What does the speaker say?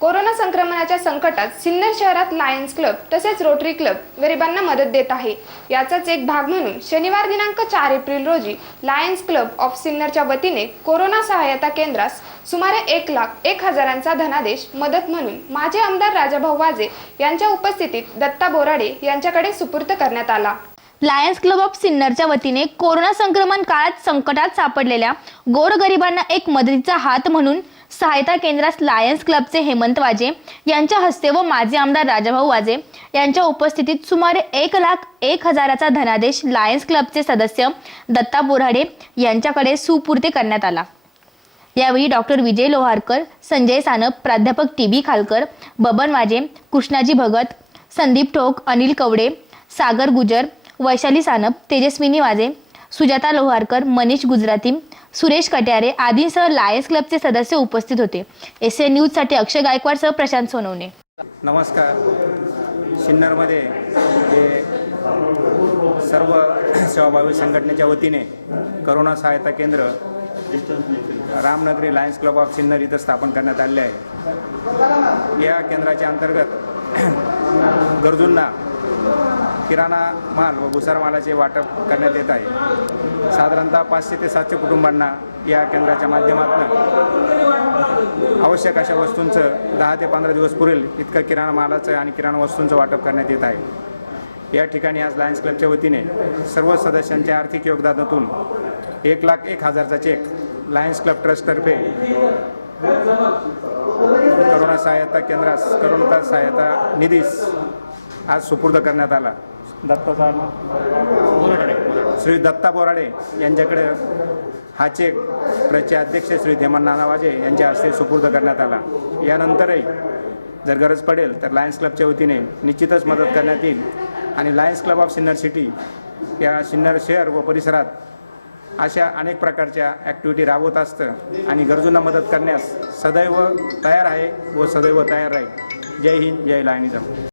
Corona संक्रमणाच्या संकटात सिन्नर शहरात लायन्स क्लब तसेच रोटरी क्लब गरिबांना मदत देत आहे. याचाच एक भाग म्हणून शनिवार दिनांक चार एप्रिल रोजी लायन्स क्लब ऑफ सिन्नरच्या वतीने कोरोना सहायता केंद्रास सुमारे एक लाख एक हजारांचा धनादेश मदत म्हणून माजी आमदार राजाभाऊ वाजे यांच्या उपस्थितीत दत्ता बोराडे यांच्याकडे सुपूर्त करण्यात आला. लायन्स क्लब ऑफ सिन्नरच्या वतीने कोरोना संक्रमण काळात संकटात सापडलेल्या गोरगरिबांना एक मदतीचा हात म्हणून सहायता केंद्रास लायन्स क्लबचे हेमंत वाजे यांच्या हस्ते व माजी आमदार राजाभाऊ वाजे यांच्या उपस्थितीत सुमारे एक लाख एक हजाराचा धनादेश लायन्स क्लबचे सदस्य दत्ता बोराडे यांच्याकडे सुपूर्ती करण्यात आला. यावेळी डॉक्टर विजय लोहारकर संजय सानप प्राध्यापक टी बी खालकर बबन वाजे कृष्णाजी भगत संदीप ठोक अनिल कवडे सागर गुजर वैशाली सानप तेजस्विनी वाजे सुजाता लोहारकर मनीष गुजराती सुरेश कट्यारे आदींसह लायन्स क्लबचे सदस्य उपस्थित होते. एस ए न्यूजसाठी अक्षय गायकवाडसह प्रशांत सोनवणे. नमस्कार. सिन्नरमध्ये हे सर्व सेवाभावी संघटनेच्या वतीने करोना सहायता केंद्र Ramnagari Lions club of Sinnar इथं स्थापन करण्यात आले आहे. या केंद्राच्या अंतर्गत गरजूंना किराणा माल व भुसार मालाचे वाटप करण्यात येत आहे साधारणतः पाचशे ते सातशे कुटुंबांना या केंद्राच्या माध्यमातून आवश्यक अशा वस्तूंचं दहा ते पंधरा दिवस पुरेल इतकं किराणा मालाचं आणि किराणा वस्तूंचं वाटप करण्यात येत आहे. या ठिकाणी आज लायन्स क्लबच्या वतीने सर्व सदस्यांच्या आर्थिक योगदानातून एक लाख एक हजारचा चेक लायन्स क्लब ट्रस्टतर्फे करोना सहायता केंद्रास करोना सहायता निधीस आज सुपूर्द करण्यात आला. दत्ता श्री दत्ता बोराडे यांच्याकडे हा चेक ट्रस्टचे अध्यक्ष श्री धेमन नाना यांच्या हस्ते सुपूर्द करण्यात आला. यानंतरही जर गरज पडेल तर लायन्स क्लबच्या वतीने निश्चितच मदत करण्यात येईल आणि Lions club of Sinnar city या सिन्नर शहर व परिसरात अशा अनेक प्रकारच्या ॲक्टिव्हिटी राबवत असतं आणि गरजूंना मदत करण्यास सदैव तयार आहे व सदैव तयार राहील. जय हिंद जय लायनिझम